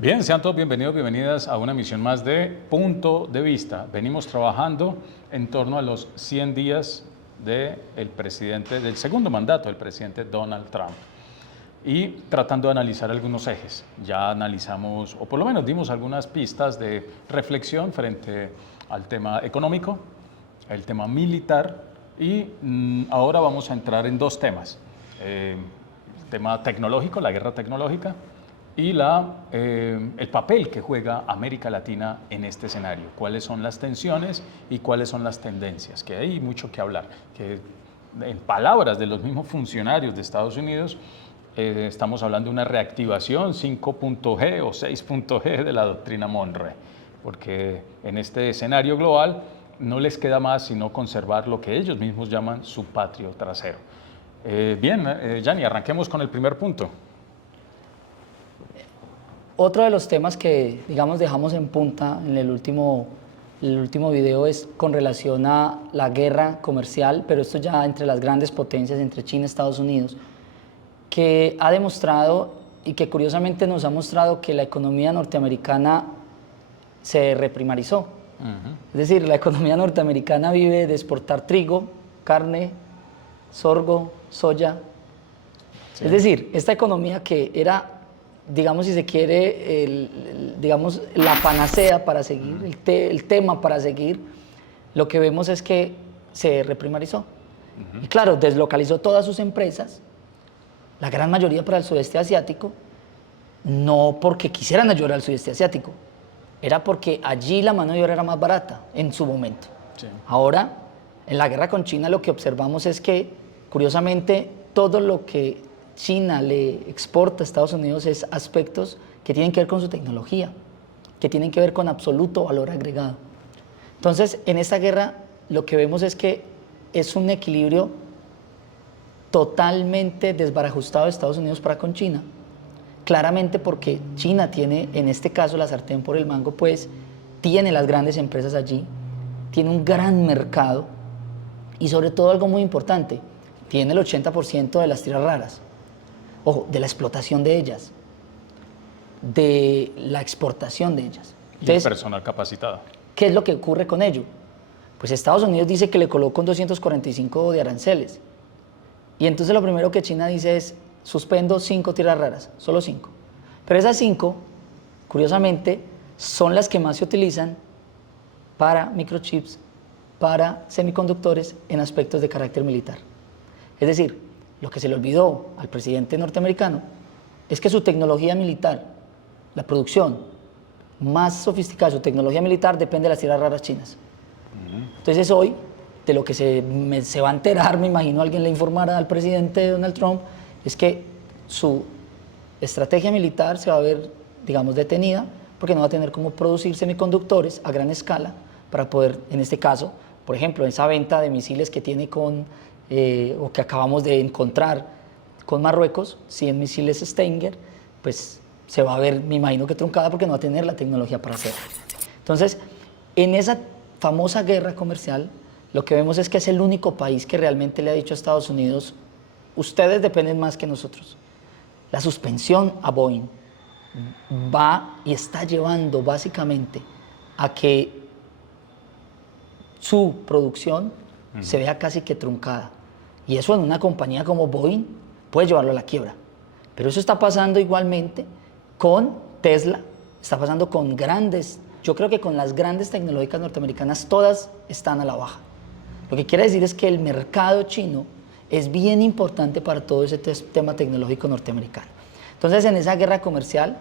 Bien, sean todos bienvenidos, bienvenidas a una emisión más de Punto de Vista. Venimos trabajando en torno a los 100 días del segundo mandato del presidente Donald Trump y tratando de analizar algunos ejes. Ya analizamos, o por lo menos dimos algunas pistas de reflexión frente al tema económico, el tema militar y ahora vamos a entrar en dos temas. El tema tecnológico, la guerra tecnológica, y el papel que juega América Latina en este escenario. ¿Cuáles son las tensiones y cuáles son las tendencias? Que hay mucho que hablar. Que en palabras de los mismos funcionarios de Estados Unidos, estamos hablando de una reactivación 5.G o 6.G de la doctrina Monroe, porque en este escenario global no les queda más sino conservar lo que ellos mismos llaman su patio trasero. Yanni, arranquemos con el primer punto. Otro de los temas que, digamos, dejamos en punta en el último video es con relación a la guerra comercial, pero esto ya entre las grandes potencias, entre China y Estados Unidos, que ha demostrado y que curiosamente nos ha mostrado que la economía norteamericana se reprimarizó. Es decir, la economía norteamericana vive de exportar trigo, carne, sorgo, soya. Sí. Es decir, esta economía que era, digamos, si se quiere, digamos, la panacea para seguir, el tema para seguir, lo que vemos es que se reprimarizó. Y claro, deslocalizó todas sus empresas, la gran mayoría para el sudeste asiático, no porque quisieran ayudar al sudeste asiático, era porque allí la mano de obra era más barata en su momento. Sí. Ahora, en la guerra con China, lo que observamos es que, curiosamente, todo lo que China le exporta a Estados Unidos es aspectos que tienen que ver con su tecnología, que tienen que ver con absoluto valor agregado. Entonces, en esta guerra lo que vemos es que es un equilibrio totalmente desbarajustado de Estados Unidos para con China, claramente porque China tiene, en este caso, la sartén por el mango, pues tiene las grandes empresas allí, tiene un gran mercado y sobre todo algo muy importante, tiene el 80% de las tierras raras. Ojo, de la explotación de ellas, de la exportación de ellas. Entonces, y el personal capacitado. ¿Qué es lo que ocurre con ello? Pues Estados Unidos dice que le colocó un 245 de aranceles. Y entonces lo primero que China dice es, suspendo 5 tierras raras, solo 5. Pero esas 5, curiosamente, son las que más se utilizan para microchips, para semiconductores en aspectos de carácter militar. Es decir, lo que se le olvidó al presidente norteamericano es que su tecnología militar, la producción más sofisticada de su tecnología militar depende de las tierras raras chinas. Entonces hoy, de lo que se va a enterar, me imagino alguien le informará al presidente Donald Trump, es que su estrategia militar se va a ver, digamos, detenida, porque no va a tener cómo producir semiconductores a gran escala para poder, en este caso, por ejemplo, esa venta de misiles que tiene o que acabamos de encontrar con Marruecos, 100 misiles Stinger, pues se va a ver, me imagino que truncada porque no va a tener la tecnología para hacerlo. Entonces, en esa famosa guerra comercial, lo que vemos es que es el único país que realmente le ha dicho a Estados Unidos, ustedes dependen más que nosotros. La suspensión a Boeing va y está llevando básicamente a que su producción se vea casi que truncada. Y eso en una compañía como Boeing puede llevarlo a la quiebra. Pero eso está pasando igualmente con Tesla, está pasando con yo creo que con las grandes tecnológicas norteamericanas, todas están a la baja. Lo que quiere decir es que el mercado chino es bien importante para todo ese tema tecnológico norteamericano. Entonces, en esa guerra comercial,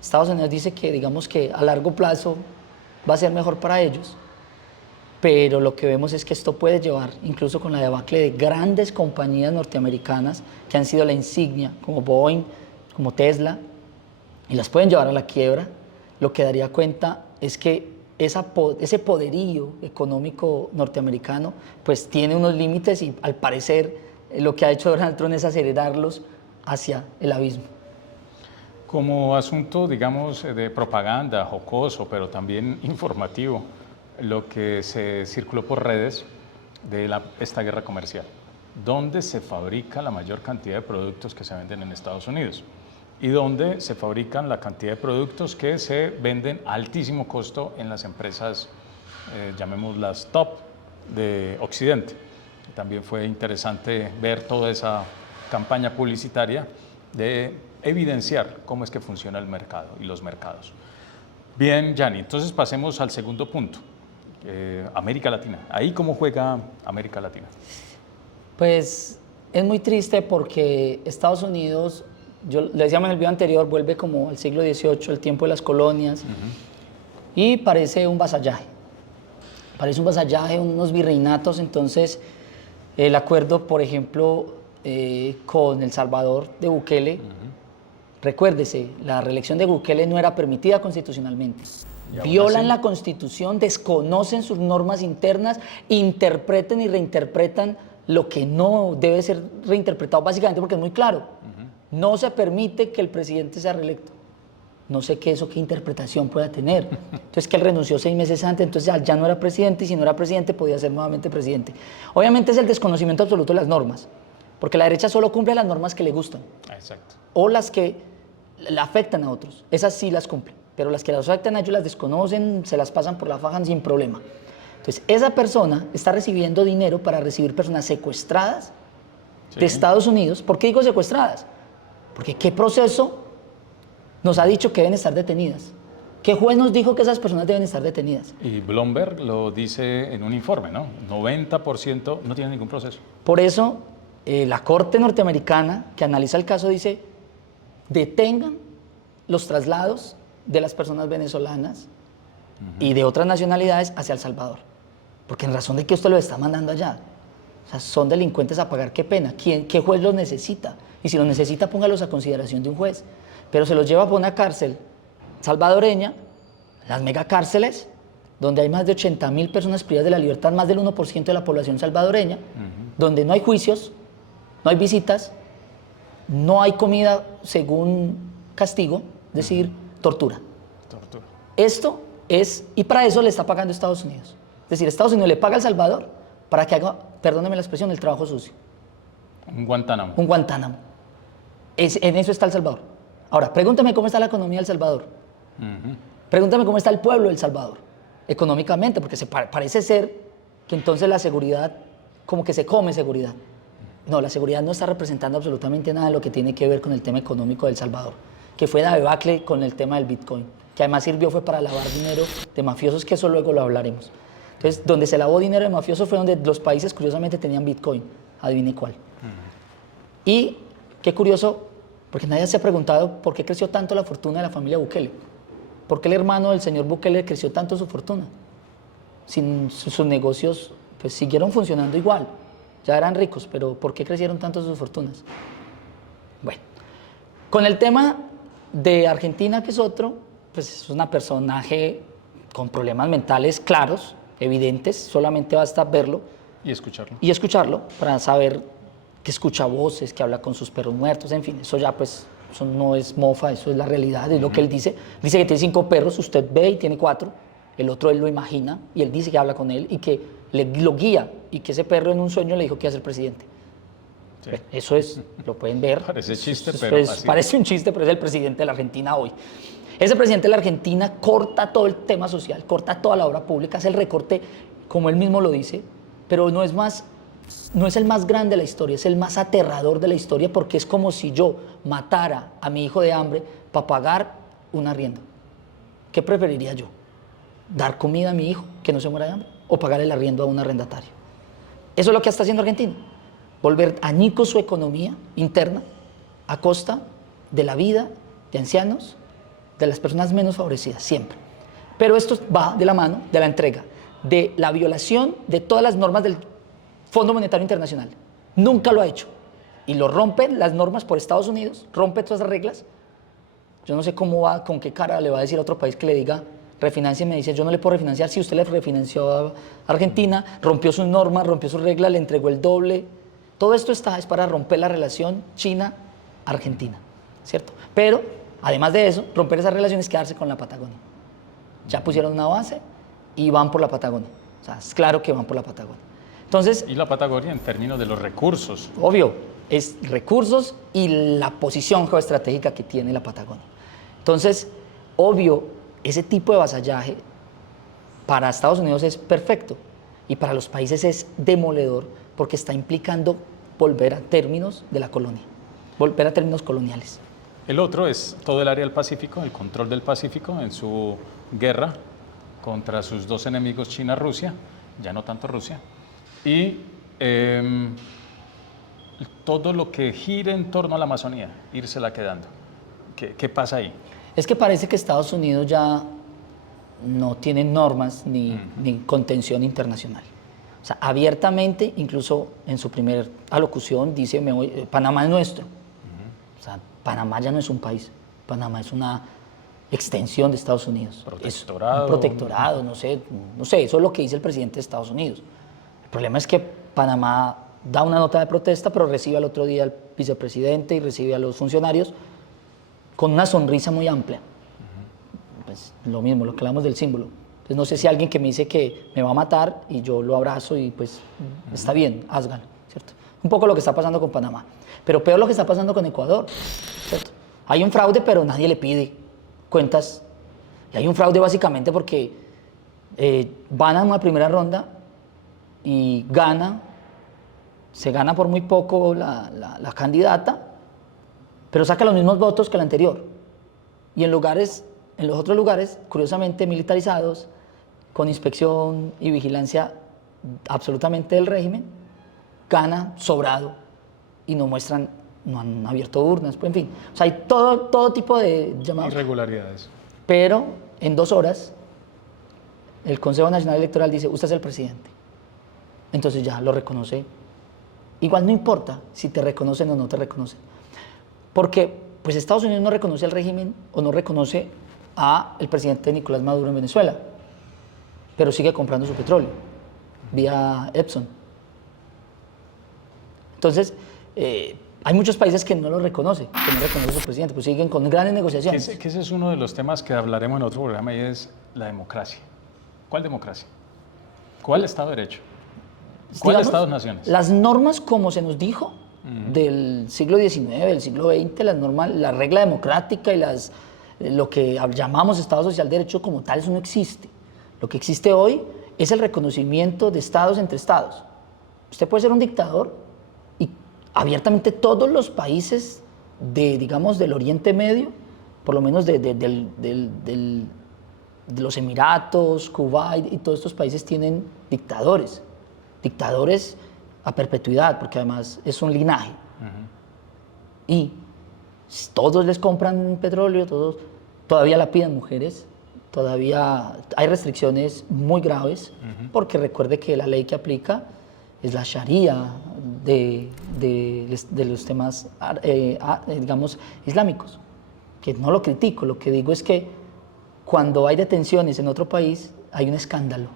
Estados Unidos dice que, digamos que a largo plazo va a ser mejor para ellos, pero lo que vemos es que esto puede llevar, incluso con la debacle de grandes compañías norteamericanas que han sido la insignia, como Boeing, como Tesla, y las pueden llevar a la quiebra. Lo que daría cuenta es que ese poderío económico norteamericano pues tiene unos límites y al parecer lo que ha hecho Donald Trump es acelerarlos hacia el abismo. Como asunto, digamos, de propaganda, jocoso, pero también informativo, lo que se circuló por redes de esta guerra comercial. ¿Dónde se fabrica la mayor cantidad de productos que se venden en Estados Unidos? y donde se fabrican la cantidad de productos que se venden a altísimo costo en las empresas, llamémoslas top, de Occidente. También fue interesante ver toda esa campaña publicitaria de evidenciar cómo es que funciona el mercado y los mercados. Bien, Gianni, entonces pasemos al segundo punto, América Latina. ¿Ahí cómo juega América Latina? Pues es muy triste porque Estados Unidos, yo le decíamos en el video anterior, vuelve como al siglo XVIII, el tiempo de las colonias, y parece un vasallaje. Parece un vasallaje, unos virreinatos. Entonces, el acuerdo, por ejemplo, con El Salvador de Bukele, recuérdese, la reelección de Bukele no era permitida constitucionalmente. Violan la Constitución, desconocen sus normas internas, interpretan y reinterpretan lo que no debe ser reinterpretado, básicamente porque es muy claro. No se permite que el presidente sea reelecto. No sé qué interpretación pueda tener. Entonces, que él renunció 6 meses antes, entonces ya no era presidente, y si no era presidente podía ser nuevamente presidente. Obviamente es el desconocimiento absoluto de las normas, porque la derecha solo cumple las normas que le gustan. Exacto. O las que le afectan a otros. Esas sí las cumplen, pero las que las afectan a ellos las desconocen, se las pasan por la faja sin problema. Entonces, esa persona está recibiendo dinero para recibir personas secuestradas de Estados Unidos. ¿Por qué digo secuestradas? Porque ¿qué proceso nos ha dicho que deben estar detenidas? ¿Qué juez nos dijo que esas personas deben estar detenidas? Y Bloomberg lo dice en un informe, ¿no? 90% no tiene ningún proceso. Por eso, la Corte norteamericana que analiza el caso dice, detengan los traslados de las personas venezolanas y de otras nacionalidades hacia El Salvador. Porque en razón de que usted los está mandando allá. O sea, son delincuentes a pagar, qué pena. ¿Qué juez los necesita? Y si los necesita, póngalos a consideración de un juez. Pero se los lleva por una cárcel salvadoreña, las megacárceles, donde hay más de 80.000 personas privadas de la libertad, más del 1% de la población salvadoreña, donde no hay juicios, no hay visitas, no hay comida según castigo, es decir, tortura. Esto es, y para eso le está pagando Estados Unidos. Es decir, Estados Unidos le paga a El Salvador para que haga, perdóneme la expresión, el trabajo sucio. Un Guantánamo. Un Guantánamo. En eso está El Salvador. Ahora, pregúntame cómo está la economía de El Salvador. Pregúntame cómo está el pueblo de El Salvador, económicamente, porque parece ser que entonces la seguridad, como que se come seguridad. No, la seguridad no está representando absolutamente nada de lo que tiene que ver con el tema económico de El Salvador, que fue la debacle con el tema del Bitcoin, que además sirvió fue para lavar dinero de mafiosos, que eso luego lo hablaremos. Entonces, donde se lavó dinero de mafiosos fue donde los países curiosamente tenían Bitcoin, adivine cuál. Y qué curioso, porque nadie se ha preguntado por qué creció tanto la fortuna de la familia Bukele. ¿Por qué el hermano del señor Bukele creció tanto su fortuna? Sus negocios pues siguieron funcionando igual, ya eran ricos, pero ¿por qué crecieron tanto sus fortunas? Bueno, con el tema de Argentina, que es otro, pues es una personaje con problemas mentales claros, evidentes, solamente basta verlo y escucharlo. Y escucharlo para saber que escucha voces, que habla con sus perros muertos, en fin, eso ya pues, eso no es mofa, eso es la realidad, es lo que él dice. Dice que tiene 5 perros, usted ve y tiene 4, el otro él lo imagina y él dice que habla con él y que lo guía y que ese perro en un sueño le dijo que iba a ser presidente. Sí. Eso es, lo pueden ver. Parece chiste, eso pero parece un chiste, pero es el presidente de la Argentina hoy. Ese presidente de la Argentina corta todo el tema social, corta toda la obra pública, hace el recorte, como él mismo lo dice, pero no es el más grande de la historia, es el más aterrador de la historia, porque es como si yo matara a mi hijo de hambre para pagar un arriendo. ¿Qué preferiría yo? ¿Dar comida a mi hijo, que no se muera de hambre? ¿O pagar el arriendo a un arrendatario? Eso es lo que está haciendo Argentina. Volver añicos su economía interna a costa de la vida de ancianos, de las personas menos favorecidas, siempre. Pero esto va de la mano de la entrega, de la violación de todas las normas del Fondo Monetario Internacional. Nunca lo ha hecho. Y lo rompen las normas por Estados Unidos, rompe todas las reglas. Yo no sé cómo va, con qué cara le va a decir a otro país que le diga, refinancia, me dice, yo no le puedo refinanciar. Si usted le refinanció a Argentina, rompió sus normas, rompió sus reglas, le entregó el doble. Todo esto es para romper la relación China-Argentina, ¿cierto? Pero, además de eso, romper esas relaciones es quedarse con la Patagonia. Ya pusieron una base y van por la Patagonia. O sea, es claro que van por la Patagonia. Entonces, y la Patagonia en términos de los recursos. Obvio. es recursos y la posición geoestratégica que tiene la Patagonia. Entonces, obvio, ese tipo de vasallaje para Estados Unidos es perfecto y para los países es demoledor porque está implicando volver a términos de la colonia, volver a términos coloniales. El otro es todo el área del Pacífico, el control del Pacífico en su guerra contra sus dos enemigos, China-Rusia, ya no tanto Rusia, y todo lo que gire en torno a la Amazonía, írsela quedando. ¿Qué pasa ahí? Es que parece que Estados Unidos ya no tiene normas ni contención internacional. O sea, abiertamente, incluso en su primera alocución, dice, Panamá es nuestro. O sea, Panamá ya no es un país, Panamá es una extensión de Estados Unidos. Protectorado. Es un protectorado, no sé, eso es lo que dice el presidente de Estados Unidos. El problema es que Panamá da una nota de protesta, pero recibe al otro día al vicepresidente y recibe a los funcionarios con una sonrisa muy amplia. Pues lo mismo, lo que hablamos del símbolo. Entonces no sé si alguien que me dice que me va a matar y yo lo abrazo y pues está bien, hazgan, ¿cierto? Un poco lo que está pasando con Panamá. Pero peor lo que está pasando con Ecuador, ¿cierto? Hay un fraude, pero nadie le pide cuentas. Y hay un fraude básicamente porque van a una primera ronda y se gana por muy poco la candidata, pero saca los mismos votos que la anterior. Y en los otros lugares, curiosamente militarizados, con inspección y vigilancia absolutamente del régimen, gana sobrado y no han abierto urnas, pues, en fin. O sea, hay todo tipo de llamados. Irregularidades. Pero en 2 horas, el Consejo Nacional Electoral dice, usted es el presidente. Entonces ya lo reconoce. Igual no importa si te reconocen o no te reconocen. Porque pues Estados Unidos no reconoce al régimen o no reconoce al presidente Nicolás Maduro en Venezuela, pero sigue comprando su petróleo vía Epson. Entonces, hay muchos países que no lo reconocen, que no reconocen a su presidente, pues siguen con grandes negociaciones. Que ese es uno de los temas que hablaremos en otro programa y es la democracia. ¿Cuál democracia? ¿Cuál Estado de Derecho? ¿Cuál Estados-naciones? Las normas, como se nos dijo, del siglo XIX, del siglo XX, la regla democrática y lo que llamamos Estado Social de Derecho como tal, eso no existe. Lo que existe hoy es el reconocimiento de estados entre estados. Usted puede ser un dictador y abiertamente todos los países digamos, del Oriente Medio, por lo menos de los Emiratos, Kuwait y todos estos países tienen dictadores a perpetuidad, porque además es un linaje. Y todos les compran petróleo, todavía la piden mujeres, todavía hay restricciones muy graves, porque recuerde que la ley que aplica es la Sharia de los temas, digamos, islámicos, que no lo critico, lo que digo es que cuando hay detenciones en otro país hay un escándalo,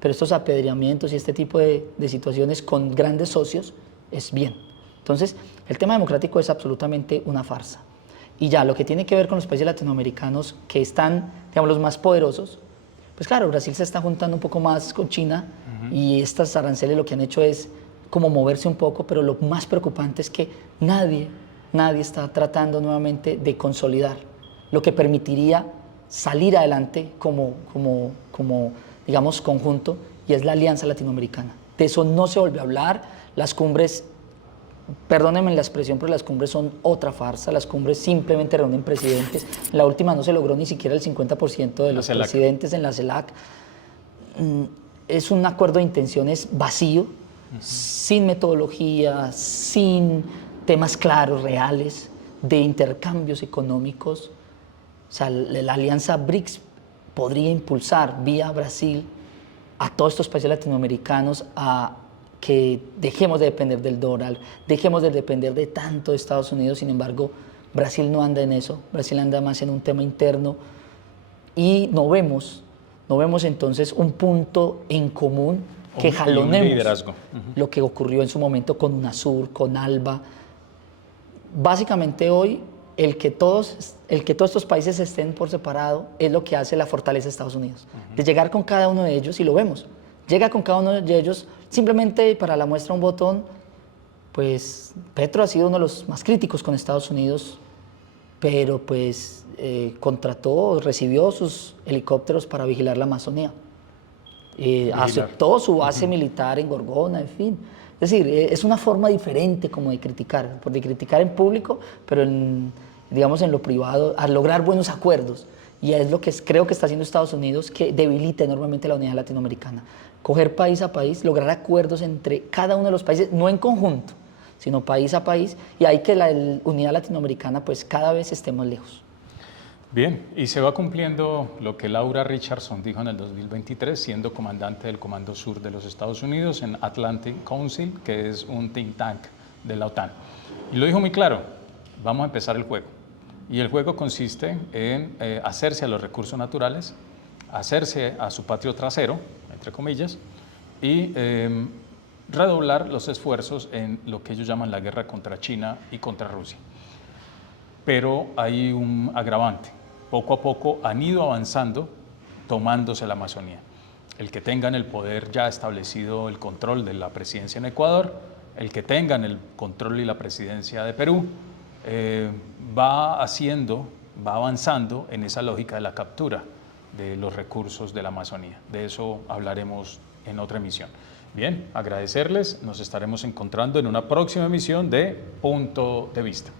pero estos apedreamientos y este tipo de situaciones con grandes socios es bien. Entonces, el tema democrático es absolutamente una farsa. Y ya, lo que tiene que ver con los países latinoamericanos que están, digamos, los más poderosos, pues claro, Brasil se está juntando un poco más con China y estas aranceles lo que han hecho es como moverse un poco, pero lo más preocupante es que nadie está tratando nuevamente de consolidar lo que permitiría salir adelante como digamos, conjunto, y es la Alianza Latinoamericana. De eso no se volvió a hablar. Las cumbres, perdónenme la expresión, pero las cumbres son otra farsa. Las cumbres simplemente reúnen presidentes. La última no se logró ni siquiera el 50% de los presidentes en la CELAC. Es un acuerdo de intenciones vacío, sin metodología, sin temas claros, reales, de intercambios económicos. O sea, la alianza BRICS podría impulsar vía Brasil a todos estos países latinoamericanos a que dejemos de depender del dólar, dejemos de depender de tanto de Estados Unidos. Sin embargo, Brasil no anda en eso, Brasil anda más en un tema interno y no vemos entonces un punto en común que jalonemos lo que ocurrió en su momento con UNASUR, con ALBA. Básicamente hoy el que todos estos países estén por separado es lo que hace la fortaleza de Estados Unidos. De llegar con cada uno de ellos, y lo vemos, llega con cada uno de ellos simplemente para la muestra un botón, Pues Petro ha sido uno de los más críticos con Estados Unidos, pero pues contrató, recibió sus helicópteros para vigilar la Amazonía. Aceptó su base militar en Gorgona, en fin. Es decir, es una forma diferente como de criticar, de criticar en público, pero digamos en lo privado, a lograr buenos acuerdos. Y es lo que creo que está haciendo Estados Unidos, que debilita enormemente la unidad latinoamericana. Coger país a país, lograr acuerdos entre cada uno de los países, no en conjunto, sino país a país, y hay que la unidad latinoamericana pues cada vez esté más lejos. Bien, y se va cumpliendo lo que Laura Richardson dijo en el 2023, siendo comandante del Comando Sur de los Estados Unidos en Atlantic Council, que es un think tank de la OTAN. Y lo dijo muy claro, vamos a empezar el juego. Y el juego consiste en hacerse a los recursos naturales, hacerse a su patio trasero, entre comillas, y redoblar los esfuerzos en lo que ellos llaman la guerra contra China y contra Rusia. Pero hay un agravante. Poco a poco han ido avanzando tomándose la Amazonía. El que tengan el poder ya establecido el control de la presidencia en Ecuador, el que tengan el control y la presidencia de Perú, va avanzando en esa lógica de la captura de los recursos de la Amazonía. De eso hablaremos en otra emisión. Bien, agradecerles, nos estaremos encontrando en una próxima emisión de Punto de Vista.